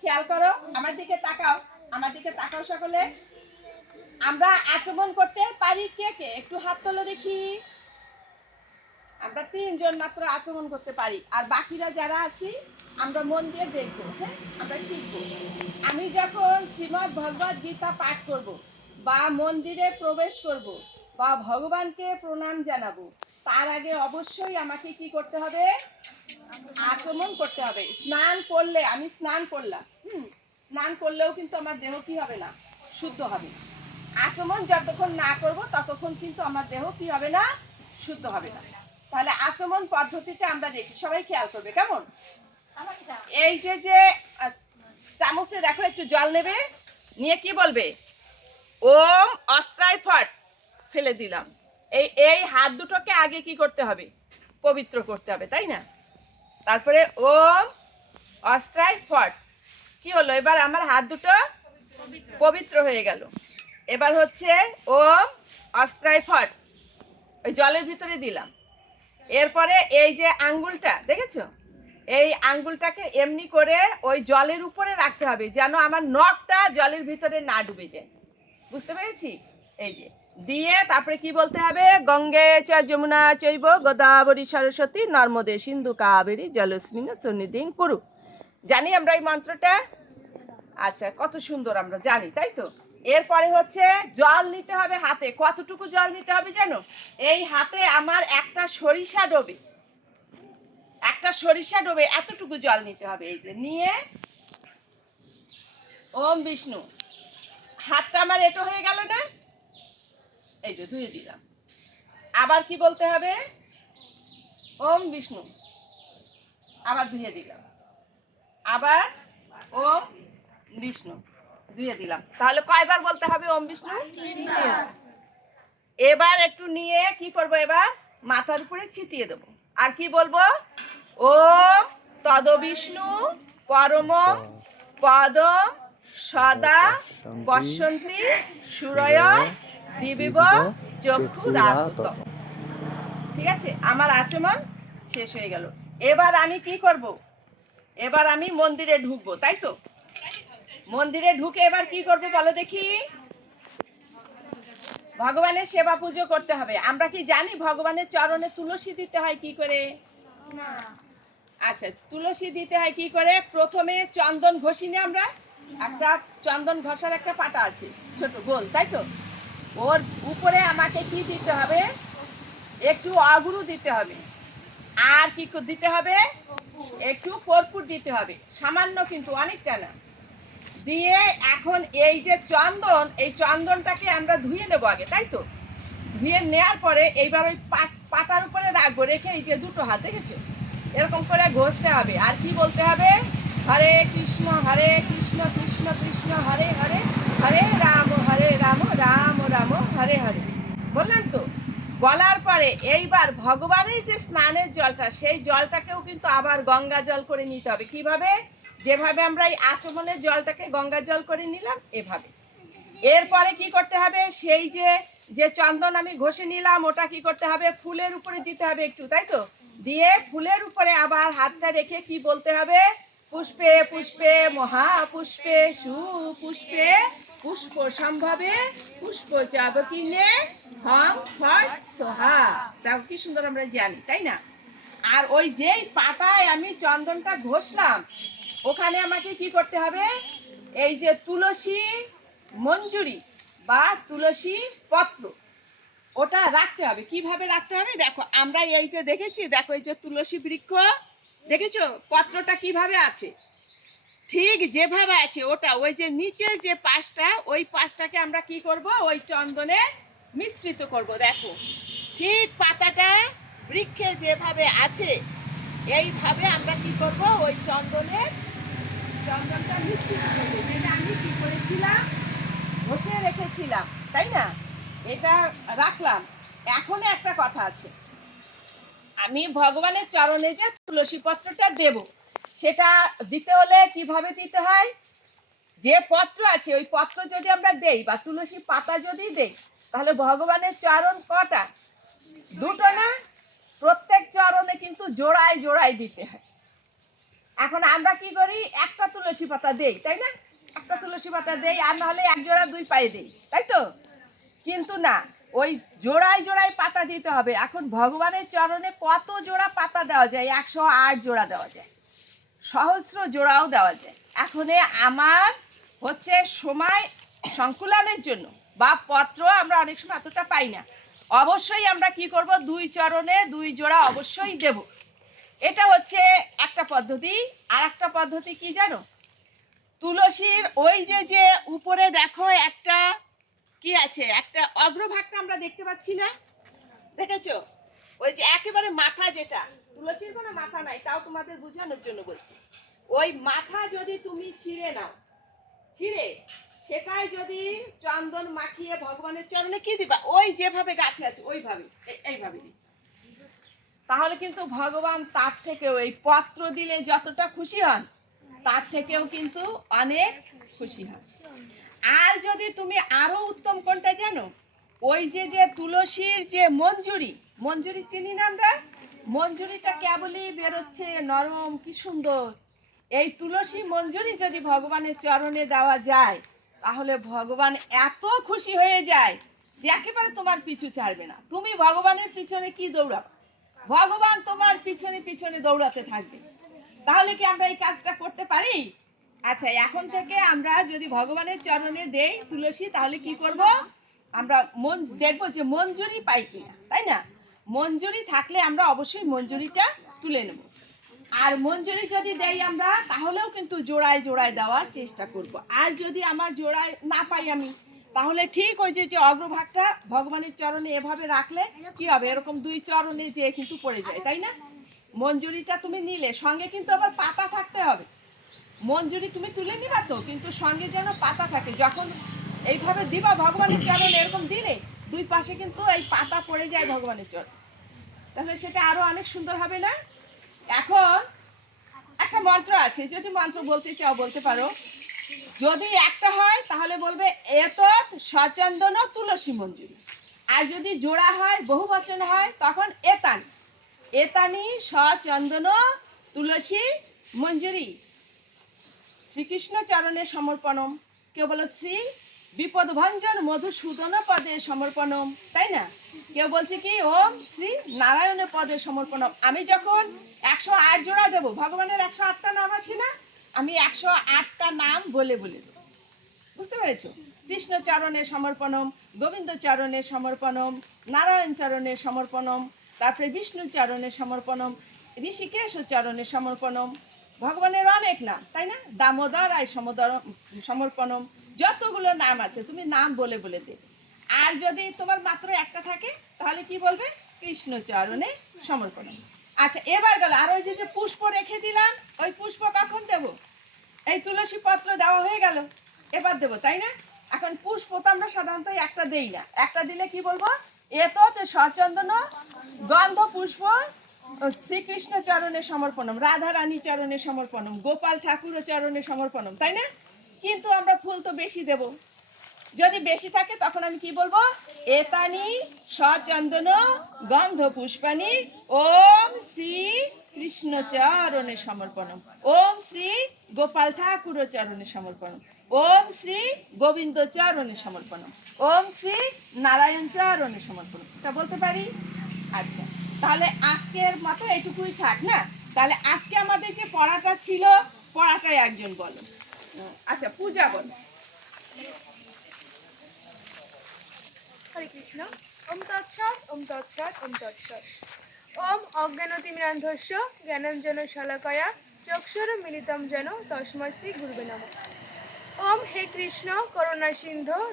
খেয়াল করো, আমার দিকে তাকাও, আমার দিকে তাকাও সকলে। আমরা আচমন করতে পারি কে কে? একটু হাত তোলো দেখি। আমরা তিনজন মাত্র আচমন করতে পারি, আর বাকিরা যারা আছি, আমরা মন দিয়ে দেখব হ্যাঁ? আমরা শিখব। আমি যখন শ্রীমদ্ ভগবদ গীতা পাঠ করব বা মন্দিরে প্রবেশ করব বা ভগবানকে প্রণাম জানাব। তার আগে অবশ্যই আমাকে কি করতে হবে? আচমন করতে হবে। স্নান করলে, আমি স্নান করলাম। হুম, স্নান করলেও কিন্তু আমার দেহ কি হবে না? শুদ্ধ হবে। আচমন যতক্ষণ না করব, ততক্ষণ কিন্তু আমার দেহ কি হবে না? শুদ্ধ হবে না। তাহলে আচমন পদ্ধতিটা আমরা দেখি। সবাই খেয়াল করবে, কেমন? এই যে যে চামচে দেখো, একটু জল নেবে। নিয়ে কি বলবে? ওম অস্ত্রায় ফট। ফেলে দিলাম। এই এই হাত দুটোকে আগে কি করতে হবে? পবিত্র করতে হবে, তাই না? তারপরে ওম অস্ত্রায় ফট। কি হলো? এবার আমার হাত দুটো পবিত্র হয়ে গেল। এবার হচ্ছে ওম অস্ত্রায় ফট। ওই জলের ভিতরে দিলাম। এরপরে এই যে আঙ্গুলটা, দেখেছ? এই আঙ্গুলটাকে এমনি করে ওই জলের উপরে রাখতে হবে, যেন আমার নখটা জলের ভিতরে না ডুবে যায়। বুঝতে পেরেছি? এই যে। দিয়ে তারপরে কি বলতে হবে? গঙ্গে চ যমুনা চৈব গোদাবরী সরস্বতী নর্মদে সিন্ধু কাবেরী জলস্মিন সন্নিধিং কুরু। জানি আমরা এই মন্ত্রটা? আচ্ছা কত সুন্দর আমরা জানি, তাই তো? এরপরে হচ্ছে জল নিতে হবে হাতে। কতটুকু জল নিতে হবে জানো? এই হাতে আমার একটা সরিষা ডোবে। একটা সরিষা ডোবে, এতটুকু জল নিতে হবে। এই যে নিয়ে ওম বিষ্ণু। হাতটা আমার এটো হয়ে গেল না? এই যে ধুয়ে দিলাম। আবার কি বলতে হবে? ওম বিষ্ণু। আবার ধুয়ে দিলাম। আবার ওম বিষ্ণু। ধুয়ে দিলাম। তাহলে কয়বার বলতে হবে ওম বিষ্ণু? এবার একটু নিয়ে কি করব এবার? মাথার উপরে ছিটিয়ে দেব। আর কি বলব? ওম তদ বিষ্ণু পরম পদ সদা বসন্তী সুরয় দিবিব চক্ষু রাত ঠিক আছে? আমার আচমন শেষ হয়ে গেল। এবার আমি কি করব? এবার আমি মন্দিরে ঢুকবো তাই তো? মন্দিরে ঢুকে এবার কি করব বলো দেখি? ভগবানের সেবা পুজো করতে হবে। আমরা কি জানি ভগবানের চরণে তুলসী দিতে হয় কি করে? আচ্ছা তুলসী দিতে হয় কি করে? প্রথমে চন্দন ঘষি নি আমরা। একটা চন্দন ঘষার একটা পাটা আছে ছোট গোল তাই তো? ওর উপরে আমাকে কি দিতে হবে? একটু অগুরু দিতে হবে। আর কি দিতে হবে? একটু কর্পূর দিতে হবে। সামান্য কিন্তু অনেকটা না। দিয়ে এখন এই যে চন্দন, এই চন্দনটাকে আমরা ধুয়ে নেব আগে, তাই তো? ধুয়ে নেওয়ার পরে এইবার ওই পাট- পাটার উপরে রাখব, রেখে এই যে দুটো হাত, দেখেছ? এরকম করে ঘষতে হবে। আর কি বলতে হবে? হরে কৃষ্ণ হরে কৃষ্ণ কৃষ্ণ কৃষ্ণ, হরে হরে। হরে রাম হরে রাম রাম রাম, হরে হরে। বললাম তো, বলার পরে এইবার ভগবানের যে স্নানের জলটা, সেই জলটাকেও কিন্তু আবার গঙ্গা জল করে নিতে হবে। কীভাবে? যেভাবে আমরা এই আচমনের জলটাকে গঙ্গা জল করে নিলাম, এভাবে। এরপরে কি করতে হবে? সেই যে যে চন্দন আমি ঘষে নিলাম, ওটা কি করতে হবে? ফুলের উপরে দিতে হবে একটু, তাই তো? দিয়ে ফুলের উপরে আবার হাতটা রেখে কি বলতে হবে? পুষ্পে পুষ্পে, মহাপুষ্পে, সুপুষ্পে পুষ্প সম্ভবে, পুষ্প চাবকিনে হং ফট সোহা। তাও কি সুন্দর আমরা জানি, তাই না? আর ওই যেই পাতায় আমি চন্দনটা ঘষলাম, ওখানে আমাকে কি করতে হবে? এই যে তুলসী মঞ্জুরি বা তুলসী পত্র, ওটা রাখতে হবে। কীভাবে রাখতে হবে? দেখো, আমরা এই যে দেখেছি, দেখো এই যে তুলসী বৃক্ষ, দেখেছ? পত্রটা কীভাবে আছে? ঠিক যেভাবে আছে ওটা, ওই যে নিচের যে পাশটা, ওই পাশটাকে আমরা কি করব? ওই চন্দনে মিশ্রিত করব, দেখো। ঠিক পাতাটা বৃক্ষে যেভাবে আছে, এইভাবে আমরা কি করব? ওই চন্দনে, চন্দনটা মিশ্রিত করব। যেটা আমি কি করেছিলাম? বসে রেখেছিলাম, তাই না? এটা রাখলাম। এখন একটা কথা আছে। আমি ভগবানের চরণে যে তুলসী পত্রটা দেব সেটা দিতে হলে কীভাবে দিতে হয়? যে পত্র আছে, ওই পত্র যদি আমরা দেই বা তুলসী পাতা যদি দেই, তাহলে ভগবানের চরণ কটা? দুটো না? প্রত্যেক চরণে কিন্তু জোড়ায় জোড়ায় দিতে হয়। এখন আমরা কি করি? একটা তুলসী পাতা দেই, তাই না? একটা তুলসী পাতা দেই, আর নাহলে এক জোড়া দুই পায়ে দেই, তাই তো? কিন্তু না, ওই জোড়ায় জোড়ায় পাতা দিতে হবে। এখন ভগবানের চরণে কত জোড়া পাতা দেওয়া যায়? একশো আট জোড়া দেওয়া যায়। সহস্র জোড়াও দেওয়া যায়। এখন আমার হচ্ছে সময় সংকুলনের জন্য বা পত্র আমরা অনেক সময় এতটা পাই না। অবশ্যই আমরা কি করব? দুই চরণে দুই জোড়া অবশ্যই দেব। এটা হচ্ছে একটা পদ্ধতি। আর একটা পদ্ধতি কি জানো? তুলসীর ওই যে যে উপরে দেখো একটা কি আছে? একটা অগ্রভাগটা আমরা দেখতে পাচ্ছি না। দেখেছ? ওই যে একেবারে মাথা যেটা। তুলসীর কোনো মাথা নাই, তাও তোমাদের বোঝানোর জন্য বলছি। ওই মাথা যদি তুমি ছিঁড়ে নাও, ছিঁড়ে, সেটাই যদি চন্দন মাখিয়ে ভগবানের চরণে কি দিবা? ওই যেভাবে গাছে আছে, ওইভাবে এইভাবে। তাহলে কিন্তু ভগবান তার থেকেও এই পত্র দিলে যতটা খুশি হন, তার থেকেও কিন্তু অনেক খুশি হন। আর যদি তুমি আরও উত্তম কোনটা জানো? ওই যে যে তুলসীর যে মঞ্জুরি মঞ্জুরি চিনি না আমরা? মঞ্জুরিটা কেবলই বেরোচ্ছে, নরম, কি সুন্দর। এই তুলসী মঞ্জুরি যদি ভগবানের চরণে দেওয়া যায়, তাহলে ভগবান এত খুশি হয়ে যায় যে একেবারে তোমার পিছু ছাড়বে না। তুমি ভগবানের পিছনে কি দৌড়াবে ভগবান তোমার পিছনে পিছনে দৌড়াতে থাকবে। তাহলে কি আমরা এই কাজটা করতে পারি? আচ্ছা এখন থেকে আমরা যদি ভগবানের চরণে দেই তুলসী, তাহলে কি করব? আমরা মন দেখব যে মঞ্জুরি পাই কিনা, তাই না? মঞ্জুরি থাকলে আমরা অবশ্যই মঞ্জুরিটা তুলে নেব। আর মঞ্জুরি যদি দেই আমরা, তাহলেও কিন্তু জোড়ায় জোড়ায় দেওয়ার চেষ্টা করব। আর যদি আমার জোড়ায় না পাই আমি, তাহলে ঠিক ওই যে অগ্রভাগটা ভগবানের চরণে এভাবে রাখলে কি হবে? এরকম দুই চরণে যে কিন্তু পড়ে যায়, তাই না? মঞ্জুরিটা তুমি নিলে, সঙ্গে কিন্তু আবার পাতা থাকতে হবে। মঞ্জুরি তুমি তুলে নিবা তো, কিন্তু সঙ্গে যেন পাতা থাকে। যখন এইভাবে দিবা, ভগবানের চরণে এরকম দিলে দুই পাশে কিন্তু এই পাতা পড়ে যায় ভগবানের চরণ তাহলে সেটা আরও অনেক সুন্দর হবে না? এখন একটা মন্ত্র আছে, যদি মন্ত্র বলতে চাও, বলতে পারো। যদি একটা হয়, তাহলে বলবে এত সচন্দন তুলসী মঞ্জুরি। আর যদি জোড়া হয়, বহু বচন হয়, তখন এতান। এতানি সচন্দন তুলসী মঞ্জুরি। শ্রীকৃষ্ণ চরণে সমর্পণম। কেউ বলো, শ্রী বিপদ ভঞ্জন মধুসূদন পদে সমর্পণম, তাই না? কেউ বলছে কি, ওম শ্রী নারায়ণের পদে সমর্পণম। আমি যখন একশো আট জোড়া দেবো, ভগবানের একশো আটটা নাম আছে না? আমি একশো আটটা নাম বলে বলে দেবো। বুঝতে পেরেছ? কৃষ্ণ চরণে সমর্পণম, গোবিন্দ চরণে সমর্পণম, নারায়ণ চরণে সমর্পণম, তারপরে বিষ্ণু চরণে সমর্পণম, ঋষিকেশ চরণে সমর্পণম, ভগবানের অনেক নাম, তাই না? দামোদর আয় সমদর সমর্পণম যতগুলো নাম আছে, তুমি নাম বলে বলে দেবে। আর যদি তোমার মাত্র একটা থাকে, তাহলে কি বলবে? কৃষ্ণ চরণে সমর্পণম আচ্ছা এবার গেল আর ওই যে পুষ্প রেখে দিলাম, ওই পুষ্প কখন দেবো? এই তুলসী পত্র দেওয়া হয়ে গেল, এবার দেবো, তাই না? এখন পুষ্প তো আমরা সাধারণত একটা দেই না। একটা দিলে কি বলব? এ তো তো সচন্দন গন্ধ পুষ্প শ্রীকৃষ্ণ চরণে সমর্পণম রাধা রানী চরণে সমর্পণম, গোপাল ঠাকুর চরণে সমর্পণম, তাই না? কিন্তু আমরা ফুল তো বেশি দেব। যদি বেশি থাকে, তখন আমি কি বলব? এতানি সচন্দন গন্ধ পুষ্পানি ওম শ্রী কৃষ্ণ চরণে সমর্পণম। ওম শ্রী গোপাল ঠাকুর চরণে সমর্পণম। ওম শ্রী গোবিন্দ চরণে সমর্পণম। ওম শ্রী নারায়ণ চরণে সমর্পণম। তা বলতে পারি? আচ্ছা তাহলে আজকের মতো এটুকুই থাক, না? তাহলে আজকে আমাদের যে পড়াটা ছিল, পড়াটাই একজন বলো। আচ্ছা পূজা বলো। হরে কৃষ্ণ। ওম ওম জ্ঞানাঞ্জন মিলিতম যেন হে কৃষ্ণ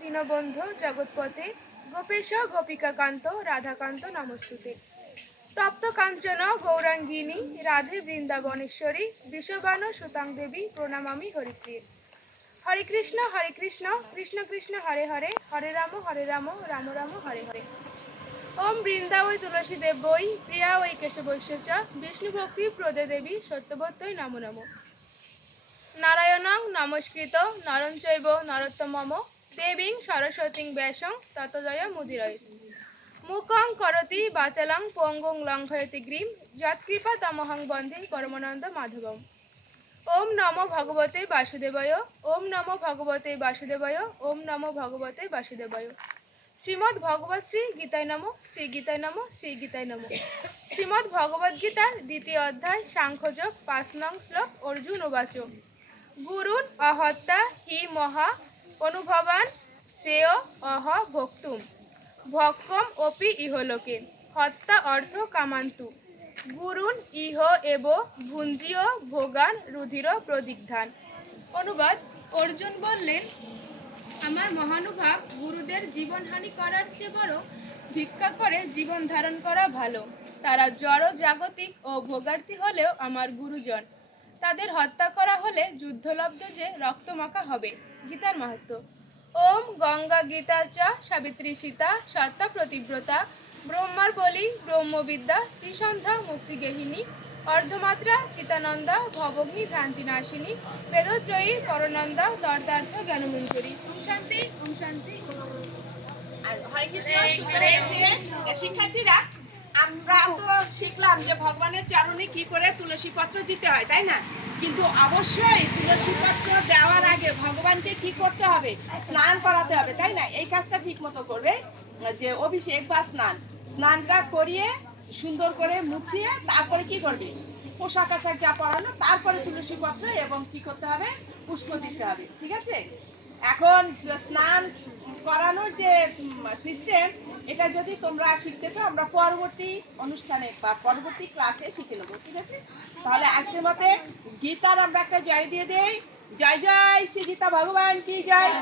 দীনবন্ধু জগৎপতে গোপেশ, গোপিকাকান্ত, রাধাকান্ত নমস্তুতে। তপ্ত কাঞ্চন গৌরাঙ্গিনী, রাধে বৃন্দাবনেশ্বরী, বিশ্ববান সুতাং দেবী, প্রণামামি হরিপ্রিয়। হরে কৃষ্ণ হরে কৃষ্ণ কৃষ্ণ কৃষ্ণ হরে হরে হরে রাম হরে রাম রাম রাম, হরে হরে। ওম বৃন্দা ওই তুলসী দেব বই প্রিয়া ওই কেশবৈশ্য চ, বিষ্ণু ভক্তি প্রদে দেবী সত্যবত্যই নমো নম। নারায়ণং নমস্কৃত নরং চৈব নরোত্তমম, দেবীং সরস্বতীং ব্যাসং, ততজয় মুদিরয় মুখং করতি বাচালং পঙ্গং লঙ্ঘয়তি গ্রীম, যৎকৃপা তমহং বন্দে পরমানন্দ মাধবম। ওম নমো ভগবতে বাসুদেবায়, ওম নমো ভগবতে বাসুদেবায়, ওম নমো ভগবতে বাসুদেবায়। শ্রীমদ্ ভগবত শ্রী গীতায় নম, শ্রী গীতায় নম, শ্রী গীতায় নম। শ্রীমদ্ ভগবদ গীতার দ্বিতীয় অধ্যায় সাংখ্যযোগ পাঁচ নং শ্লোক, অর্জুন ওবাচ গুরুন অহত্যা হি মহা অনুভবান শ্রেয় অহ ভক্তুম। ভক্কম অপি ইহলোকে, হত্যা অর্থ কামান্তু। গুরুন ইহ এব ভুঞ্জিও ভোগান রুধির প্রদিগ্ধান। অনুবাদ, অর্জুন বললেন, আমার মহানুভাব গুরুদের জীবনহানি করার চেয়ে বড় ভিক্ষা করে জীবন ধারণ করা ভালো। তারা জড় জাগতিক ও ভোগার্থী হলেও আমার গুরুজন। তাদের হত্যা করা হলে যুদ্ধলব্ধ যে রক্তমাখা হবে। গীতার মাহাত্ম। ওম গঙ্গা গীতা চ, সাবিত্রী সীতা, সত্তা প্রতিব্রতা, ব্রহ্মার বলি, ব্রহ্মবিদ্যা, ত্রিসন্ধ্যা মুক্তিগেহিনী অর্ধমাত্রা, চিতানন্দা ভবগ্নি ভ্রান্তি নাশিনী বেদত্রয়ী, পরনন্দা, দর্দার্থ, জ্ঞানমঞ্জুরি। ওম শান্তি ওম শান্তি। হরে কৃষ্ণ শিক্ষার্থীরা আমরা তো শিখলাম যে ভগবানের চরণে কি করে তুলসী পত্র দিতে হয়, তাই না? কিন্তু অবশ্যই তুলসী পত্র দেওয়ার আগে ভগবানকে কি করতে হবে? স্নান করাতে হবে, তাই না? এই কাজটা ঠিক মতো করবে যে অভিষেক বা স্নান, স্নানটা করিয়ে সুন্দর করে মুছিয়ে তারপরে কি করবে? পোশাক আশাক যা পরানো, তারপরে তুলসী পত্র এবং কি করতে হবে? পুষ্প দিতে হবে, ঠিক আছে? এখন স্নান করানোর যে সিস্টেম এটা যদি তোমরা শিখতে চাও, আমরা পরবর্তী অনুষ্ঠানে বা পরবর্তী ক্লাসে শিখে নেব, ঠিক আছে? তাহলে আজকের মতে গীতার আমরা একটা জয় দিয়ে দেই। জয় জয় শ্রী গীতা ভগবান কি জয়?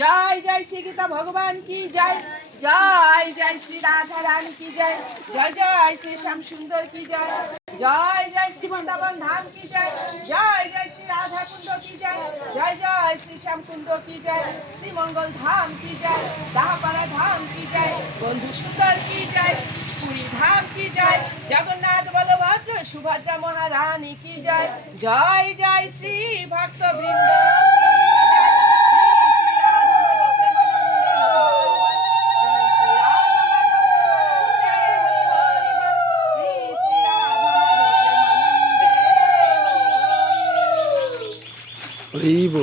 জয় জয় শ্রী গীতা ভগবান কি জয়? জয় জয় শ্রী রাধা রানী কি জয়? জয় জয় শ্রী শ্যাম সুন্দর কি জয়? জয় জয় শ্রী বৃন্দাবন ধাম কি জয়? জয় জয় শ্রী রাধা কুণ্ড কি জয়? জয় জয় শ্রী শ্যাম কুণ্ড কি জয়? শ্রী মঙ্গল ধাম কি জয়? সাহাপাড়া ধাম কি জয়? বন্ধু সুন্দর কি জয়? পুরী ধাম কি জয়? জগন্নাথ বলভদ্র সুভদ্রা মহারানী কি জয়? জয় জয় শ্রী ভক্ত বৃন্দ হরিব